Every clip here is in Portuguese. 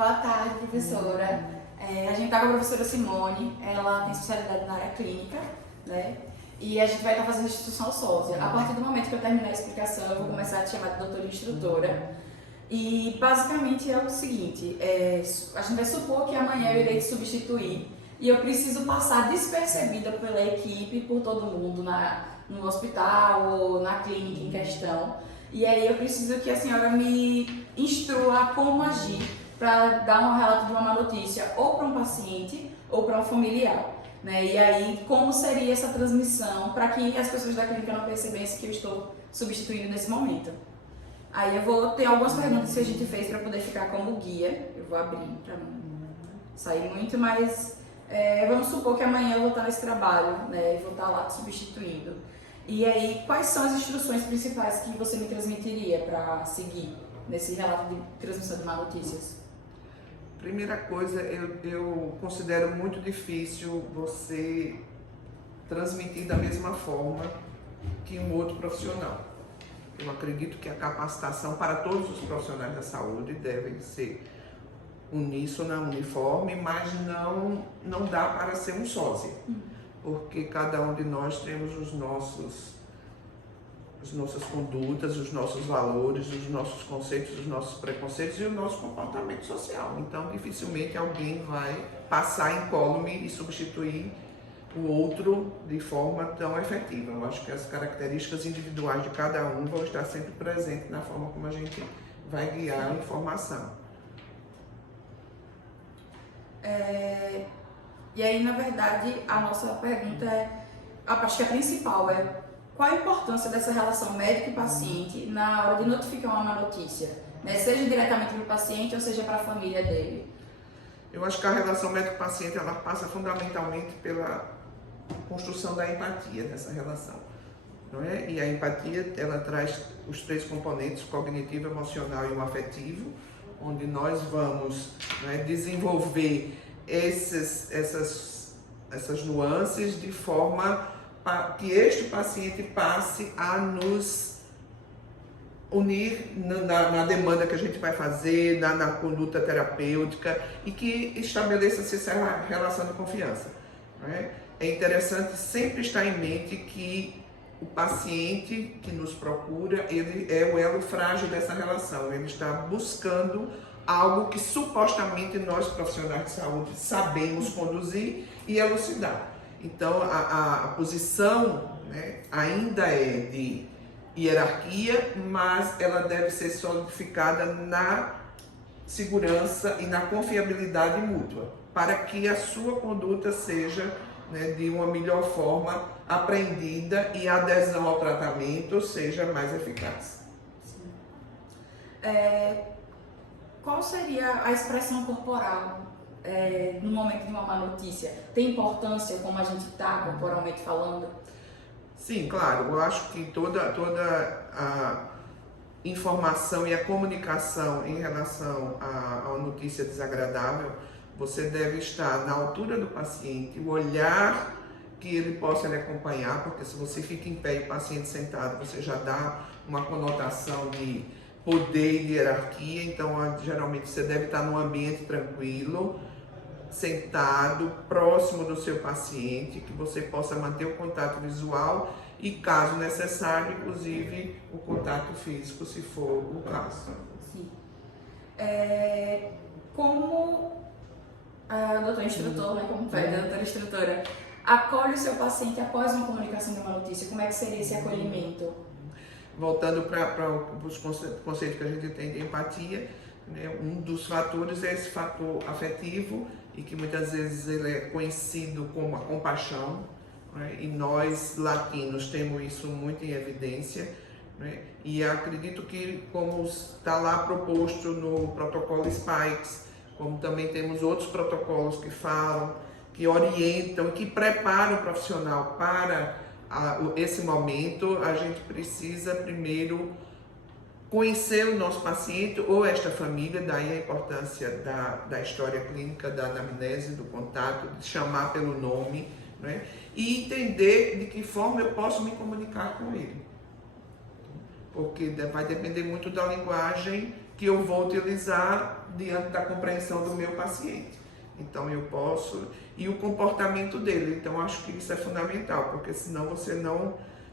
Boa tarde, professora. A gente está com a professora Simone, ela tem especialidade na área clínica, né? E a gente vai estar fazendo instituição sósia. A partir do momento que eu terminar a explicação, eu vou começar a te chamar de doutora instrutora. E basicamente é o seguinte, a gente vai supor que amanhã eu irei te substituir e eu preciso passar despercebida pela equipe, por todo mundo no hospital ou na clínica em questão. E aí eu preciso que a senhora me instrua a como agir para dar um relato de uma má notícia ou para um paciente ou para um familiar. Né? E aí, como seria essa transmissão para que as pessoas da clínica não percebessem que eu estou substituindo nesse momento. Aí eu vou ter algumas perguntas que a gente fez para poder ficar como guia. Eu vou abrir para não sair muito, mas vamos supor que amanhã eu vou estar nesse trabalho, né? E vou estar lá te substituindo. E aí, quais são as instruções principais que você me transmitiria para seguir nesse relato de transmissão de má notícias? Primeira coisa, eu considero muito difícil você transmitir da mesma forma que um outro profissional. Eu acredito que a capacitação para todos os profissionais da saúde deve ser uníssona, uniforme, mas não dá para ser um sósia, porque cada um de nós temos as nossas condutas, os nossos valores, os nossos conceitos, os nossos preconceitos e o nosso comportamento social. Então, dificilmente alguém vai passar incólume e substituir o outro de forma tão efetiva. Eu acho que as características individuais de cada um vão estar sempre presentes na forma como a gente vai guiar a informação. E aí, na verdade, a nossa pergunta acho que a principal qual a importância dessa relação médico e paciente na hora de notificar uma má notícia, né? Seja diretamente para o paciente ou seja para a família dele? Eu acho que a relação médico-paciente ela passa fundamentalmente pela construção da empatia nessa relação, não é? E a empatia ela traz os três componentes: cognitivo, emocional e o afetivo, onde nós vamos, né, desenvolver essas nuances de forma que este paciente passe a nos unir na demanda que a gente vai fazer, na conduta terapêutica e que estabeleça-se essa relação de confiança. Né? É interessante sempre estar em mente que o paciente que nos procura, ele é o elo frágil dessa relação, ele está buscando algo que supostamente nós profissionais de saúde sabemos conduzir e elucidar. Então, a posição, né, ainda é de hierarquia, mas ela deve ser solidificada na segurança e na confiabilidade mútua, para que a sua conduta seja, né, de uma melhor forma aprendida e a adesão ao tratamento seja mais eficaz. Sim. Qual seria a expressão corporal no momento de uma má notícia? Tem importância como a gente está corporalmente falando? Sim, claro. Eu acho que toda a informação e a comunicação em relação à notícia desagradável, você deve estar na altura do paciente, o olhar que ele possa lhe acompanhar, porque se você fica em pé e o paciente sentado, você já dá uma conotação de poder e de hierarquia. Então, geralmente você deve estar num ambiente tranquilo, sentado, próximo do seu paciente, que você possa manter o contato visual e, caso necessário, inclusive o contato físico, se for o caso. Sim. Como a doutora instrutor, né, como foi a doutora instrutora, acolhe o seu paciente após uma comunicação de uma notícia? Como é que seria esse acolhimento? Voltando para os conceitos que a gente tem de empatia, né, um dos fatores é esse fator afetivo, e que muitas vezes ele é conhecido como a compaixão, né? E nós latinos temos isso muito em evidência, né? E acredito que, como está lá proposto no protocolo SPIKES, como também temos outros protocolos que falam, que orientam, que preparam o profissional para esse momento, a gente precisa primeiro conhecer o nosso paciente ou esta família, daí a importância da história clínica, da anamnese, do contato, de chamar pelo nome, né? E entender de que forma eu posso me comunicar com ele. Porque vai depender muito da linguagem que eu vou utilizar diante da compreensão do meu paciente. Então eu posso, e o comportamento dele, então acho que isso é fundamental, porque senão você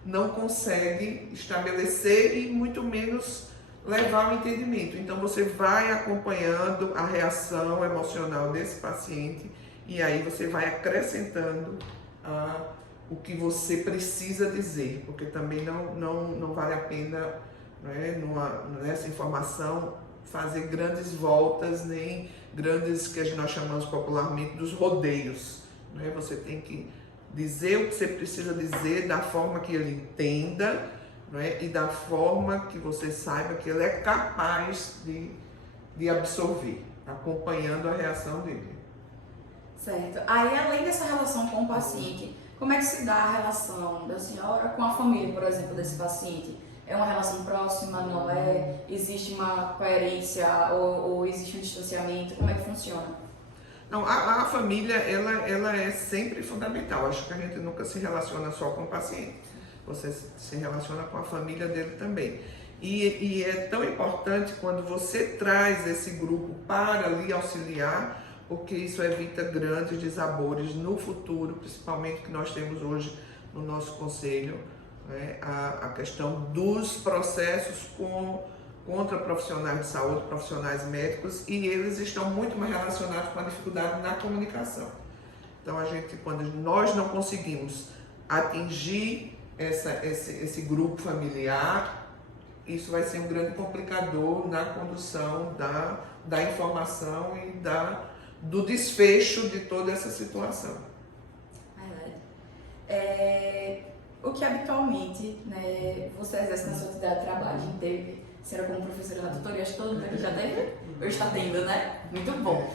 não consegue estabelecer e muito menos levar ao entendimento. Então você vai acompanhando a reação emocional desse paciente e aí você vai acrescentando o que você precisa dizer, porque também não vale a pena, né, nessa informação fazer grandes voltas, nem grandes, que nós chamamos popularmente dos rodeios. Né? Você tem que dizer o que você precisa dizer da forma que ele entenda, né? E da forma que você saiba que ele é capaz de absorver, acompanhando a reação dele. Certo. Aí, além dessa relação com o paciente, como é que se dá a relação da senhora com a família, por exemplo, desse paciente? É uma relação próxima, não é? Existe uma coerência ou existe um distanciamento? Como é que funciona? Não, a família, ela é sempre fundamental. Acho que a gente nunca se relaciona só com o paciente. Você se relaciona com a família dele também. E é tão importante quando você traz esse grupo para lhe auxiliar, porque isso evita grandes desabores no futuro, principalmente que nós temos hoje no nosso conselho, né, a questão dos processos contra profissionais de saúde, profissionais médicos, e eles estão muito mais relacionados com a dificuldade na comunicação. Então, quando nós não conseguimos atingir esse grupo familiar, isso vai ser um grande complicador na condução da informação e do desfecho de toda essa situação. O que habitualmente, né, você exerce na sua atividade de trabalho? A gente teve, a senhora como professora na tutoria, acho que todo mundo aqui já teve? Ou está tendo, né? Muito bom.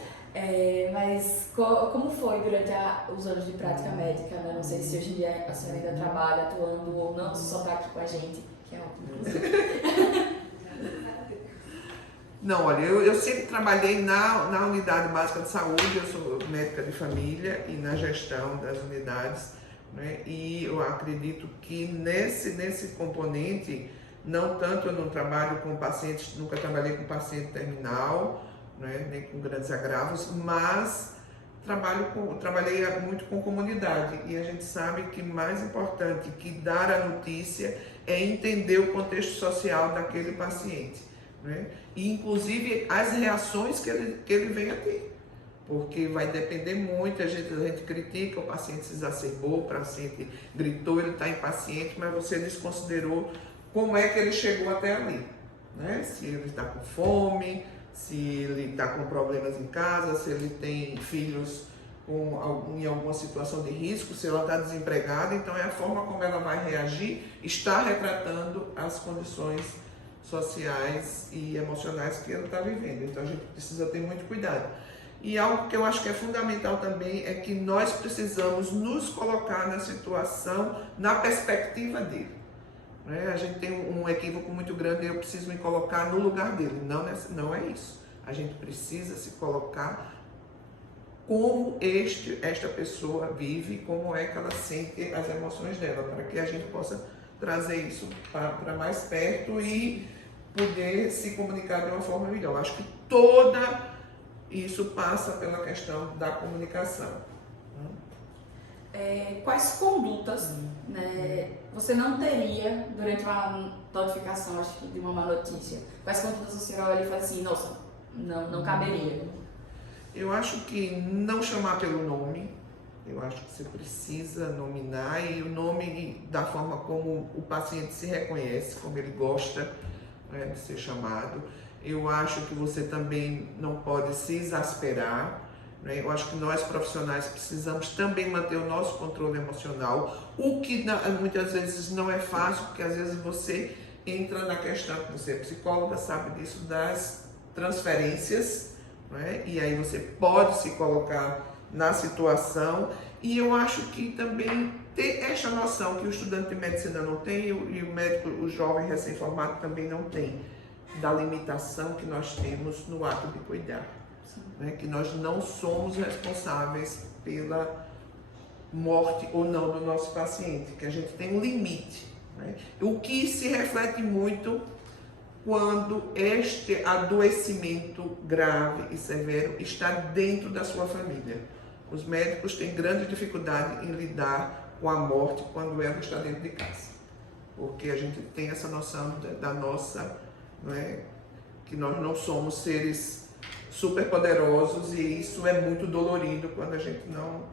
Mas como foi durante os anos de prática médica? Né? Não sei se hoje em dia a senhora ainda trabalha atuando ou não, se só está aqui com a gente, que é ótimo. Não, olha, eu sempre trabalhei na unidade básica de saúde, eu sou médica de família e na gestão das unidades, né? E eu acredito que nesse componente, não tanto eu não trabalho com pacientes, nunca trabalhei com paciente terminal, né? Nem com grandes agravos, mas trabalhei muito com comunidade e a gente sabe que mais importante que dar a notícia é entender o contexto social daquele paciente, né? E inclusive as reações que ele venha a ter, porque vai depender muito, a gente critica, o paciente se exacerbou, o paciente gritou, ele está impaciente, mas você desconsiderou como é que ele chegou até ali, né? Se ele está com fome, se ele está com problemas em casa, se ele tem filhos em alguma situação de risco, se ela está desempregada, então é a forma como ela vai reagir, está retratando as condições sociais e emocionais que ela está vivendo. Então a gente precisa ter muito cuidado. E algo que eu acho que é fundamental também é que nós precisamos nos colocar na situação, na perspectiva dele. Né? A gente tem um equívoco muito grande, eu preciso me colocar no lugar dele. Não é isso. A gente precisa se colocar como esta pessoa vive, como é que ela sente as emoções dela, para que a gente possa trazer isso para mais perto e poder se comunicar de uma forma melhor. Acho que isso passa pela questão da comunicação. Quais condutas, né, você não teria durante uma notificação, acho que de uma má notícia? Quais condutas a senhora olha e fala assim, nossa, não caberia? Eu acho que não chamar pelo nome. Eu acho que você precisa nominar e o nome da forma como o paciente se reconhece, como ele gosta, né, de ser chamado. Eu acho que você também não pode se exasperar, né? Eu acho que nós profissionais precisamos também manter o nosso controle emocional, o que muitas vezes não é fácil, porque às vezes você entra na questão, que você é psicóloga, sabe disso, das transferências, né? E aí você pode se colocar na situação, e eu acho que também ter esta noção que o estudante de medicina não tem e o médico, o jovem recém-formado também não tem, da limitação que nós temos no ato de cuidar, né? Que nós não somos responsáveis pela morte ou não do nosso paciente, que a gente tem um limite, né? O que se reflete muito quando este adoecimento grave e severo está dentro da sua família. Os médicos têm grande dificuldade em lidar com a morte quando ela está dentro de casa, porque a gente tem essa noção da nossa, não é, que nós não somos seres superpoderosos, e isso é muito dolorido quando a gente não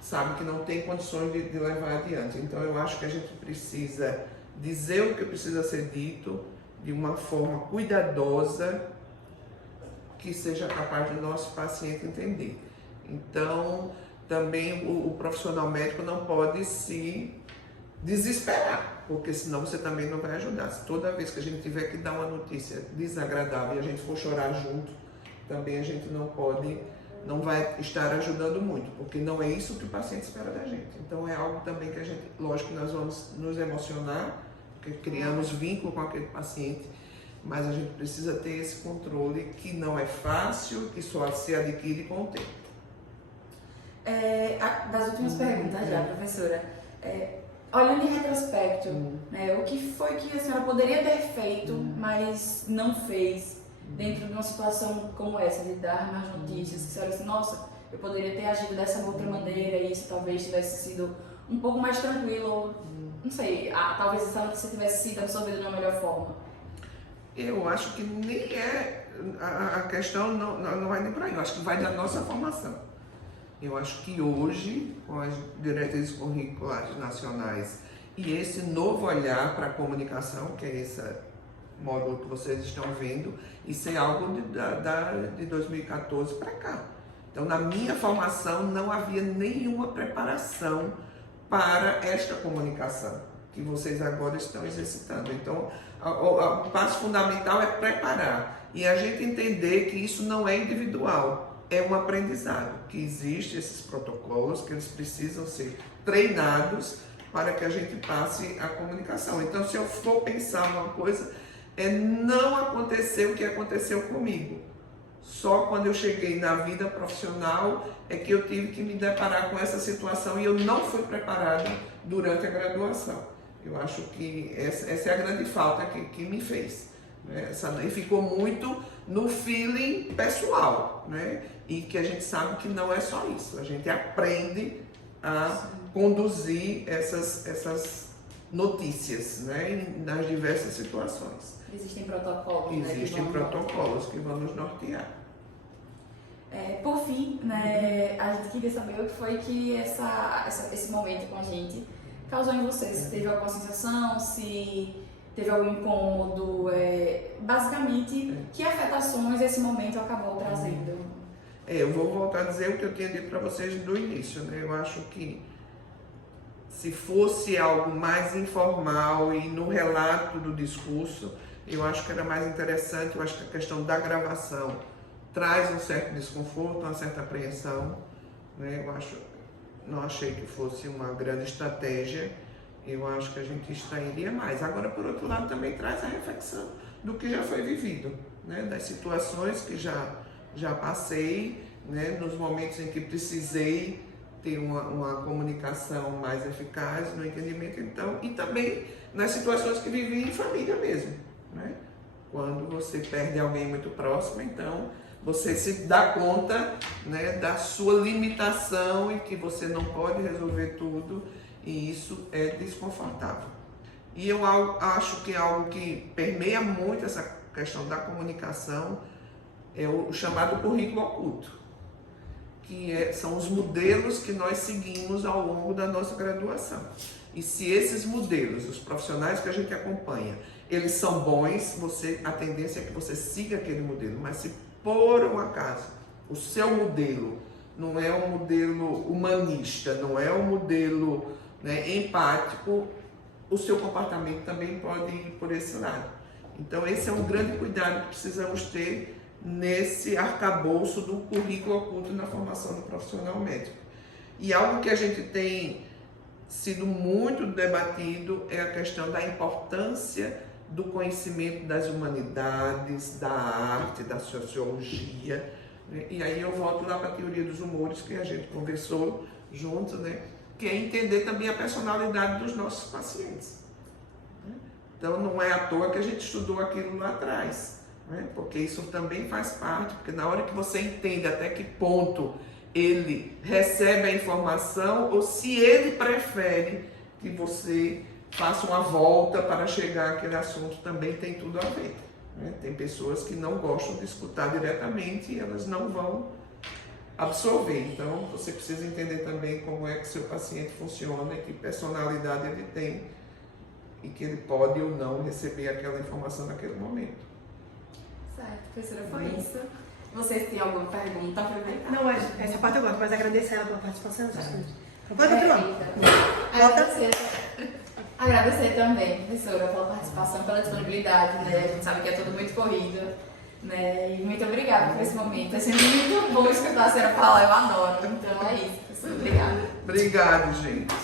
sabe que não tem condições de levar adiante. Então eu acho que a gente precisa dizer o que precisa ser dito de uma forma cuidadosa, que seja capaz do nosso paciente entender. Então também o profissional médico não pode se desesperar, porque senão você também não vai ajudar. Se toda vez que a gente tiver que dar uma notícia desagradável e a gente for chorar junto, também a gente não vai estar ajudando muito, porque não é isso que o paciente espera da gente. Então é algo também que a gente, lógico que nós vamos nos emocionar, porque criamos vínculo com aquele paciente, mas a gente precisa ter esse controle, que não é fácil, que só se adquire com o tempo. Das últimas perguntas já, professora, olhando em retrospecto, né, o que foi que a senhora poderia ter feito, mas não fez, dentro de uma situação como essa, de dar mais notícias, que a senhora disse, nossa, eu poderia ter agido dessa outra maneira, e isso talvez tivesse sido um pouco mais tranquilo, não sei, talvez essa notícia tivesse sido absorvida de uma melhor forma? Eu acho que nem é, a questão não vai nem para aí, eu acho que vai da nossa formação. Eu acho que hoje, com as diretrizes curriculares nacionais e esse novo olhar para a comunicação, que é esse módulo que vocês estão vendo, isso é algo de 2014 para cá. Então, na minha formação, não havia nenhuma preparação para esta comunicação que vocês agora estão exercitando. Então, o passo fundamental é preparar e a gente entender que isso não é individual. É um aprendizado, que existem esses protocolos, que eles precisam ser treinados para que a gente passe a comunicação. Então, se eu for pensar uma coisa, não acontecer o que aconteceu comigo. Só quando eu cheguei na vida profissional é que eu tive que me deparar com essa situação, e eu não fui preparada durante a graduação. Eu acho que essa é a grande falta que me fez. E ficou muito no feeling pessoal, né? E que a gente sabe que não é só isso, a gente aprende a conduzir essas notícias, né? Nas diversas situações. Existem protocolos, Existem protocolos que vão nos nortear. Por fim, né, a gente queria saber o que foi que esse momento com a gente causou em vocês. Se teve alguma sensação, se teve algum incômodo, basicamente, que afetações esse momento acabou trazendo? Eu vou voltar a dizer o que eu tinha dito para vocês do início, né? Eu acho que se fosse algo mais informal e no relato do discurso, eu acho que era mais interessante. Eu acho que a questão da gravação traz um certo desconforto, uma certa apreensão, né? Não achei que fosse uma grande estratégia. Eu acho que a gente extrairia mais. Agora, por outro lado, também traz a reflexão do que já foi vivido, né? Das situações que já passei, né? Nos momentos em que precisei ter uma comunicação mais eficaz no entendimento, então, e também nas situações que vivi em família mesmo, né? Quando você perde alguém muito próximo, então você se dá conta, né, da sua limitação e que você não pode resolver tudo, e isso é desconfortável. E eu acho que algo que permeia muito essa questão da comunicação é o chamado currículo oculto, que são os modelos que nós seguimos ao longo da nossa graduação. E se esses modelos, os profissionais que a gente acompanha, eles são bons, a tendência é que você siga aquele modelo. Mas se por um acaso o seu modelo não é um modelo humanista, não é um modelo, né, empático, o seu comportamento também pode ir por esse lado. Então esse é um grande cuidado que precisamos ter nesse arcabouço do currículo oculto na formação do profissional médico. E algo que a gente tem sido muito debatido é a questão da importância do conhecimento das humanidades, da arte, da sociologia, né? E aí eu volto lá para a teoria dos humores que a gente conversou junto, né? Que é entender também a personalidade dos nossos pacientes, né? Então não é à toa que a gente estudou aquilo lá atrás, né? Porque isso também faz parte, porque na hora que você entende até que ponto ele recebe a informação ou se ele prefere que você faça uma volta para chegar àquele assunto, também tem tudo a ver, né? Tem pessoas que não gostam de escutar diretamente e elas não vão absorver. Então você precisa entender também como é que seu paciente funciona e que personalidade ele tem e que ele pode ou não receber aquela informação naquele momento. Certo, professora, foi isso. Vocês têm alguma pergunta? Aproveitar. Não, essa parte eu gosto, mas agradecer ela pela participação. Pode É, continuar. Agradecer também, professora, pela participação, pela disponibilidade, né? A gente sabe que é tudo muito corrido, né? E muito obrigada por esse momento. É sempre muito bom escutar a senhora falar, eu adoro. Então é isso, professora. Obrigada. Obrigado, gente.